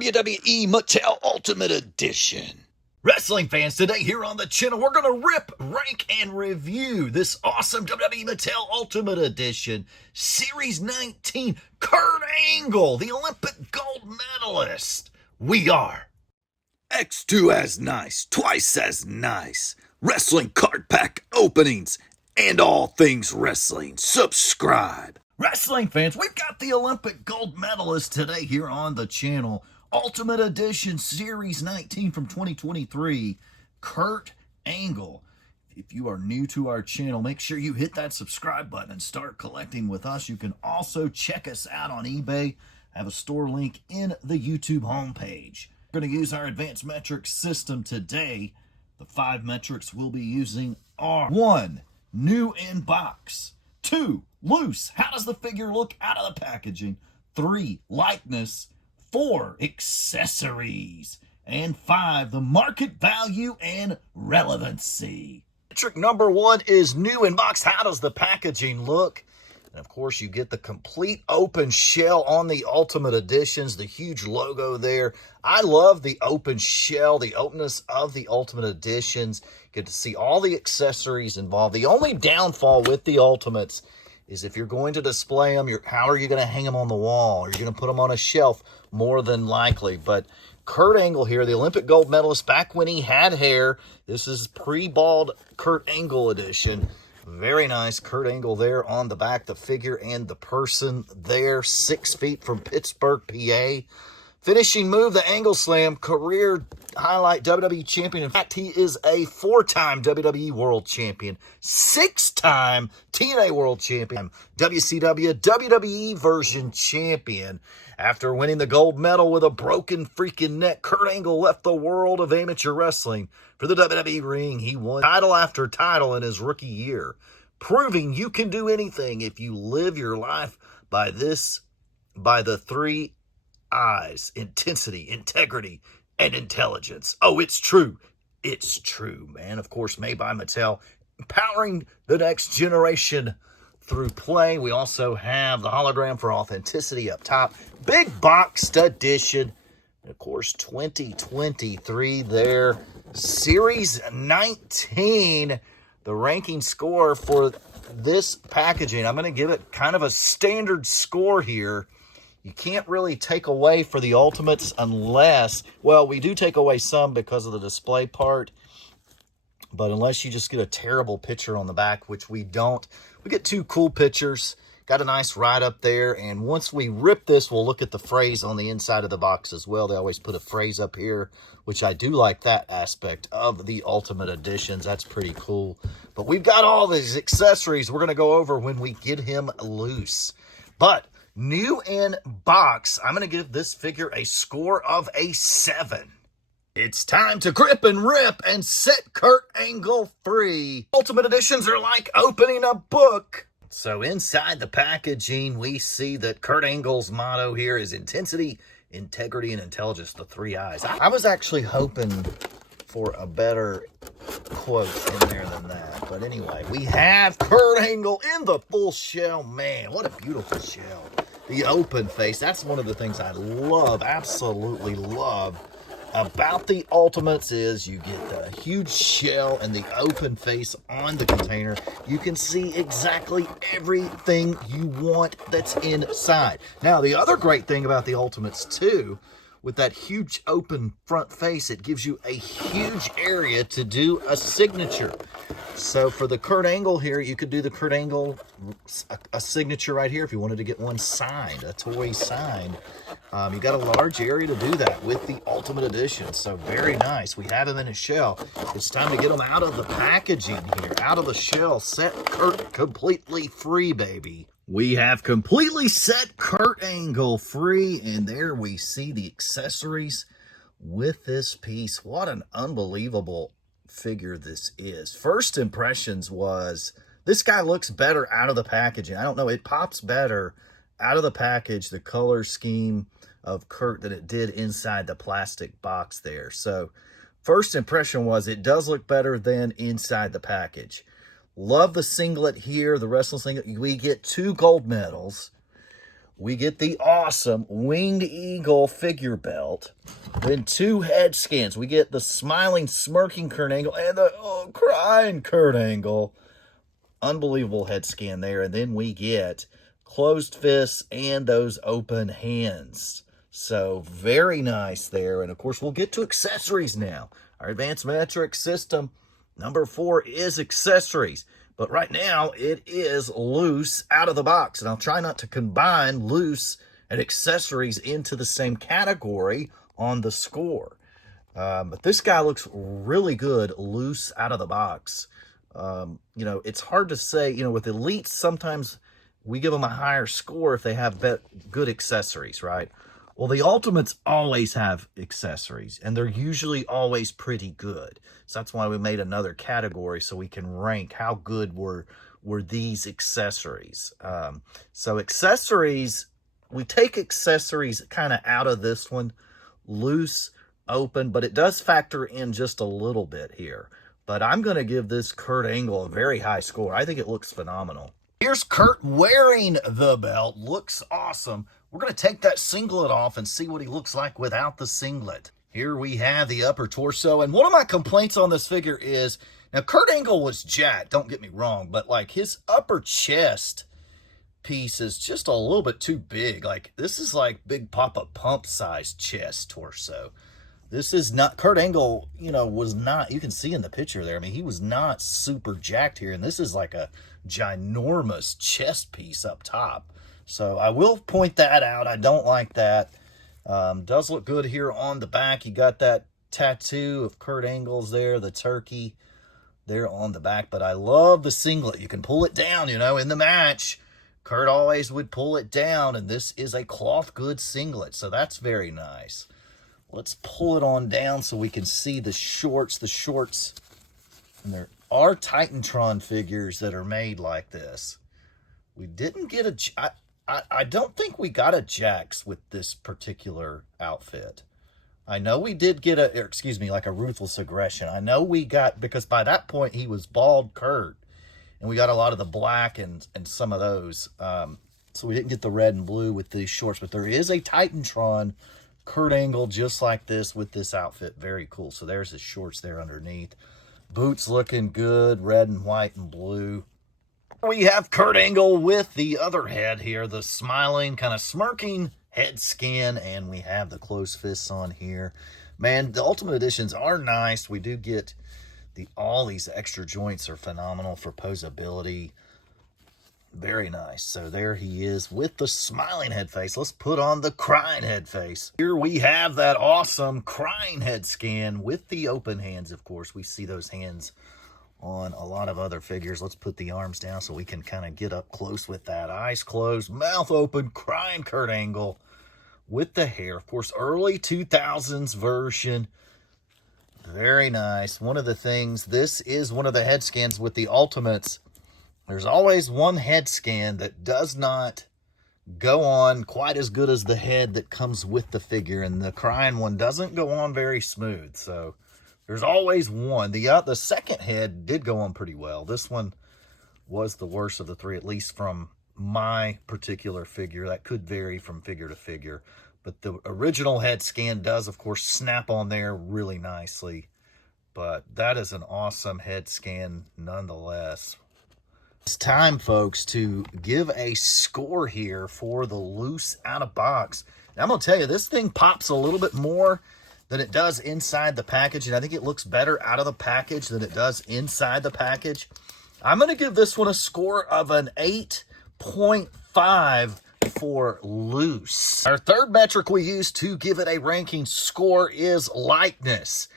WWE Mattel Ultimate Edition. Wrestling fans, today here on the channel, we're going to rip, rank, and review this awesome WWE Mattel Ultimate Edition Series 19 Kurt Angle, the Olympic gold medalist. We are X2 as nice, twice as nice. Wrestling card pack openings and all things wrestling. Subscribe. Wrestling fans, we've got the Olympic gold medalist today here on the channel. Ultimate Edition Series 19 from 2023, Kurt Angle. If you are new to our channel, make sure you hit that subscribe button and start collecting with us. You can also check us out on eBay. I have a store link in the YouTube homepage. We're going to use our advanced metrics system today. The 5 metrics we'll be using are 1, new in box. 2, loose. How does the figure look out of the packaging? 3, likeness. 4, accessories. And 5, the market value and relevancy. Metric number 1 is new in box. How does the packaging look? And of course, you get the complete open shell on the Ultimate Editions, the huge logo there. I love the open shell, the openness of the Ultimate Editions. Get to see all the accessories involved. The only downfall with the Ultimates is if you're going to display them, how are you going to hang them on the wall? Are you going to put them on a shelf? More than likely. But Kurt Angle here, the Olympic gold medalist, back when he had hair. This is pre-bald Kurt Angle edition. Very nice. Kurt Angle there on the back, the figure and the person there. 6 feet from Pittsburgh, PA. Finishing move, the Angle Slam, career highlight WWE champion. In fact, he is a 4-time WWE World Champion, 6-time TNA World Champion, WCW WWE Version Champion. After winning the gold medal with a broken freaking neck, Kurt Angle left the world of amateur wrestling for the WWE ring. He won title after title in his rookie year, proving you can do anything if you live your life by the 3 I's: intensity, integrity, and intelligence. Oh, it's true. It's true, man. Of course, made by Mattel, empowering the next generation through play. We also have the hologram for authenticity up top. Big boxed edition. And of course, 2023 there. Series 19. The ranking score for this packaging, I'm going to give it kind of a standard score here. You can't really take away for the Ultimates unless, well, we do take away some because of the display part, but unless you just get a terrible picture on the back, which we don't. We get 2 cool pictures, got a nice write-up there, and once we rip this, we'll look at the phrase on the inside of the box as well. They always put a phrase up here, which I do like that aspect of the Ultimate Editions. That's pretty cool. But we've got all these accessories we're going to go over when we get him loose. But new in box, I'm going to give this figure a score of a 7. It's time to grip and rip and set Kurt Angle free. Ultimate Editions are like opening a book. So inside the packaging, we see that Kurt Angle's motto here is intensity, integrity, and intelligence, the 3 I's. I was actually hoping for a better quote in there than that. But anyway, we have Kurt Angle in the full shell. Man, what a beautiful shell. The open face, that's one of the things I love, absolutely love about the Ultimates is you get the huge shell and the open face on the container. You can see exactly everything you want that's inside. Now, the other great thing about the Ultimates too, with that huge open front face, it gives you a huge area to do a signature. So for the Kurt Angle here, you could do the Kurt Angle, a signature right here if you wanted to get one signed, a toy signed. You got a large area to do that with the Ultimate Edition. So very nice. We have them in a shell. It's time to get them out of the packaging here, out of the shell. Set Kurt completely free, baby. We have completely set Kurt Angle free, and there we see the accessories with this piece. What an unbelievable figure this is. First impressions was, this guy looks better out of the packaging. I don't know, it pops better out of the package, the color scheme of Kurt, than it did inside the plastic box there. So first impression was, it does look better than inside the package. Love the singlet here, the wrestling singlet. We get 2 gold medals. we get the awesome Winged Eagle figure belt. Then 2 head scans. We get the smiling, smirking Kurt Angle and the crying Kurt Angle. Unbelievable head scan there. And then we get closed fists and those open hands. So very nice there. And of course, we'll get to accessories now. Our advanced metric system, number 4 is accessories. But right now, it is loose out of the box. And I'll try not to combine loose and accessories into the same category on the score. But this guy looks really good loose out of the box. You know, it's hard to say, you know, with elites, sometimes we give them a higher score if they have good accessories, right? Well, the Ultimates always have accessories, and they're usually always pretty good. So that's why we made another category so we can rank how good were these accessories. So accessories, we take accessories kind of out of this one, loose, open, but it does factor in just a little bit here. But I'm going to give this Kurt Angle a very high score. I think it looks phenomenal. Here's Kurt wearing the belt. Looks awesome. We're going to take that singlet off and see what he looks like without the singlet. Here we have the upper torso. And one of my complaints on this figure is, now Kurt Angle was jacked, don't get me wrong, but like his upper chest piece is just a little bit too big. Like this is like Big Papa Pump size chest torso. This is not, Kurt Angle, you know, was not, you can see in the picture there, I mean, he was not super jacked here, and this is like a ginormous chest piece up top. So I will point that out. I don't like that. Does look good here on the back. You got that tattoo of Kurt Angle's there, the turkey there on the back, but I love the singlet. You can pull it down, you know, in the match. Kurt always would pull it down, and this is a cloth goods singlet, so that's very nice. Let's pull it on down so we can see the shorts. The shorts, and there are Titantron figures that are made like this. We didn't get a... I don't think we got a Jax with this particular outfit. I know we did get like a Ruthless Aggression. I know we got, because by that point he was bald Kurt, and we got a lot of the black and some of those. So we didn't get the red and blue with these shorts, but there is a Titantron Kurt Angle just like this with this outfit. Very cool. So there's his shorts there underneath. Boots looking good, red and white and blue. We have Kurt Angle with the other head here, the smiling, kind of smirking head skin, and we have the closed fists on here. Man, the Ultimate Editions are nice. We do get all these extra joints are phenomenal for posability. Very nice. So there he is with the smiling head face. Let's put on the crying head face. Here we have that awesome crying head scan with the open hands, of course. We see those hands on a lot of other figures. Let's put the arms down so we can kind of get up close with that. Eyes closed, mouth open, crying Kurt Angle with the hair. Of course, early 2000s version. Very nice. One of the things, this is one of the head scans with the Ultimates. There's always one head scan that does not go on quite as good as the head that comes with the figure, and the crying one doesn't go on very smooth. So there's always one. The second head did go on pretty well. This one was the worst of the three, at least from my particular figure. That could vary from figure to figure. But the original head scan does, of course, snap on there really nicely. But that is an awesome head scan nonetheless. It's time, folks, to give a score here for the loose out of box. Now, I'm going to tell you, this thing pops a little bit more than it does inside the package, and I think it looks better out of the package than it does inside the package. I'm going to give this one a score of an 8.5 for loose. Our third metric we use to give it a ranking score is likeness.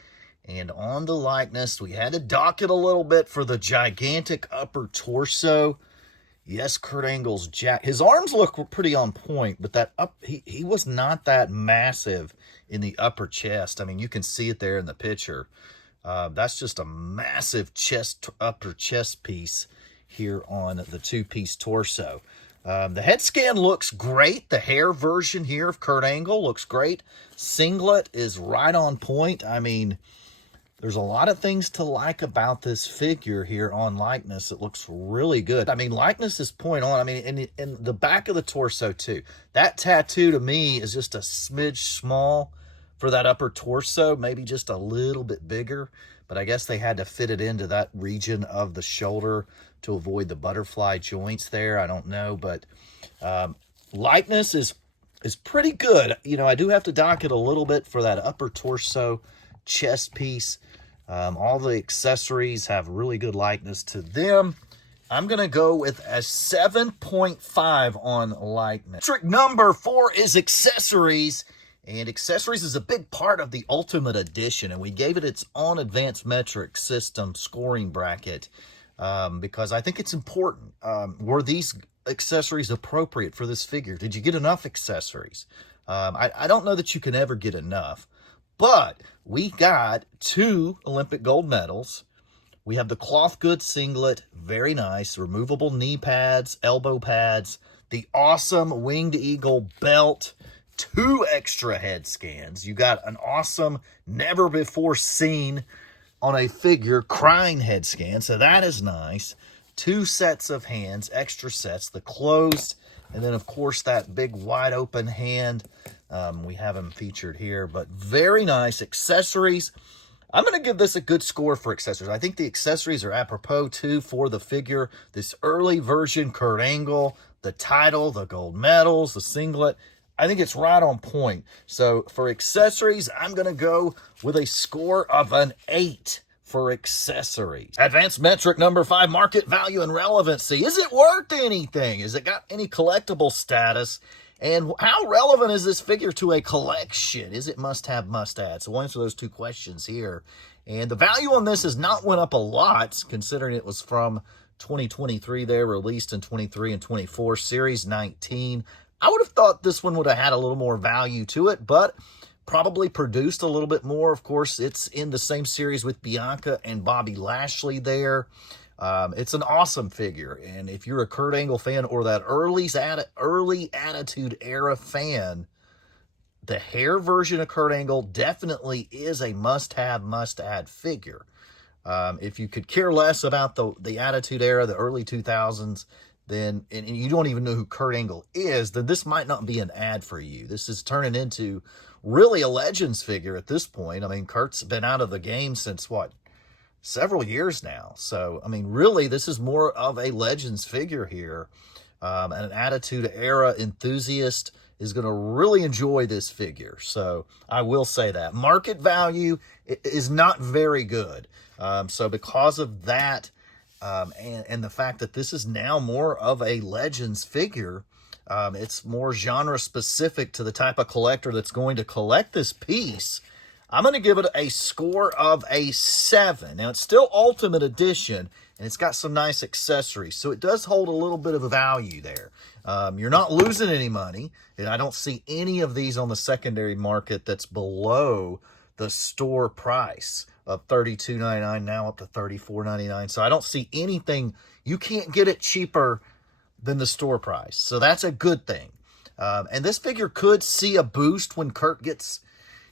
And on the likeness, we had to dock it a little bit for the gigantic upper torso. Yes, Kurt Angle's jack. His arms look pretty on point, but that he was not that massive in the upper chest. I mean, you can see it there in the picture. That's just a massive upper chest piece here on the two-piece torso. The head scan looks great. The hair version here of Kurt Angle looks great. Singlet is right on point. I mean, There's a lot of things to like about this figure here on likeness. It looks really good. I mean, likeness is point on. I mean, in the back of the torso too. That tattoo to me is just a smidge small for that upper torso, maybe just a little bit bigger. But I guess they had to fit it into that region of the shoulder to avoid the butterfly joints there. I don't know, but likeness is pretty good. You know, I do have to dock it a little bit for that upper torso chest piece. All the accessories have really good likeness to them. I'm going to go with a 7.5 on likeness. Trick number 4 is accessories. And accessories is a big part of the Ultimate Edition. And we gave it its own advanced metric system scoring bracket because I think it's important. Were these accessories appropriate for this figure? Did you get enough accessories? I don't know that you can ever get enough. But we got 2 Olympic gold medals. We have the cloth goods singlet, very nice. Removable knee pads, elbow pads. The awesome winged eagle belt. 2 extra head scans. You got an awesome, never before seen on a figure crying head scan. So that is nice. 2 sets of hands, extra sets. The closed, and then of course that big wide open hand. We have them featured here, but very nice accessories. I'm going to give this a good score for accessories. I think the accessories are apropos, too, for the figure. This early version Kurt Angle, the title, the gold medals, the singlet. I think it's right on point. So for accessories, I'm going to go with a score of an 8 for accessories. Advanced metric number 5, market value and relevancy. Is it worth anything? Has it got any collectible status? And how relevant is this figure to a collection? Is it must-have, must-add? So we'll answer those 2 questions here. And the value on this has not went up a lot, considering it was from 2023 there, released in 23 and 24, Series 19. I would have thought this one would have had a little more value to it, but probably produced a little bit more. Of course, it's in the same series with Bianca and Bobby Lashley there. It's an awesome figure, and if you're a Kurt Angle fan or that early Attitude Era fan, the hair version of Kurt Angle definitely is a must-have, must-add figure. If you could care less about the Attitude Era, the early 2000s, then and you don't even know who Kurt Angle is, then this might not be an ad for you. This is turning into really a Legends figure at this point. I mean, Kurt's been out of the game since, what, several years now. So, I mean, really, this is more of a Legends figure here. And an Attitude Era enthusiast is going to really enjoy this figure. So, I will say that. Market value is not very good. So, because of that, and the fact that this is now more of a Legends figure, it's more genre specific to the type of collector that's going to collect this piece. I'm going to give it a score of a 7. Now, it's still Ultimate Edition, and it's got some nice accessories, so it does hold a little bit of a value there. You're not losing any money, and I don't see any of these on the secondary market that's below the store price of $32.99, now up to $34.99. So I don't see anything. You can't get it cheaper than the store price, so that's a good thing. And this figure could see a boost when Kurt gets,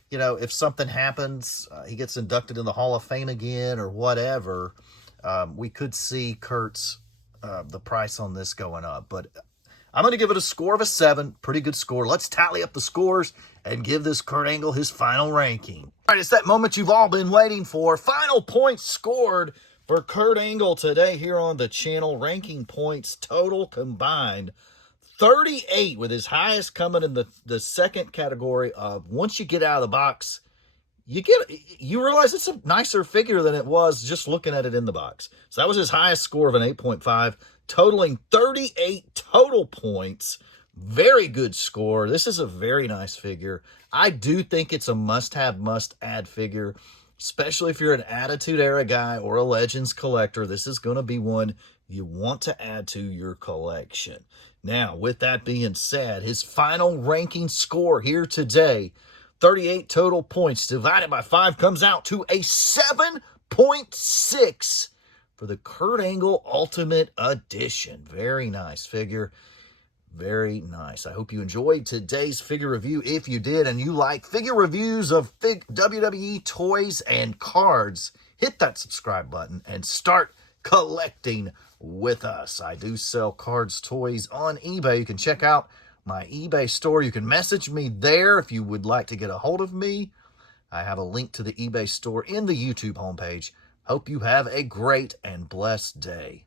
you know, if something happens, he gets inducted in the Hall of Fame again or whatever, we could see Kurt's, the price on this going up. But I'm going to give it a score of a 7. Pretty good score. Let's tally up the scores and give this Kurt Angle his final ranking. All right, it's that moment you've all been waiting for. Final points scored for Kurt Angle today here on the channel. Ranking points total combined 38, with his highest coming in the second category of once you get out of the box, you realize it's a nicer figure than it was just looking at it in the box. So that was his highest score of an 8.5, totaling 38 total points. Very good score. This is a very nice figure. I do think it's a must-have, must-add figure, especially if you're an Attitude Era guy or a Legends collector. This is going to be one you want to add to your collection. Now, with that being said, his final ranking score here today, 38 total points divided by 5, comes out to a 7.6 for the Kurt Angle Ultimate Edition. Very nice figure. Very nice. I hope you enjoyed today's figure review. If you did and you like figure reviews of WWE toys and cards, hit that subscribe button and start collecting with us. I do sell cards, toys on eBay. You can check out my eBay store. You can message me there if you would like to get a hold of me. I have a link to the eBay store in the YouTube homepage. Hope you have a great and blessed day.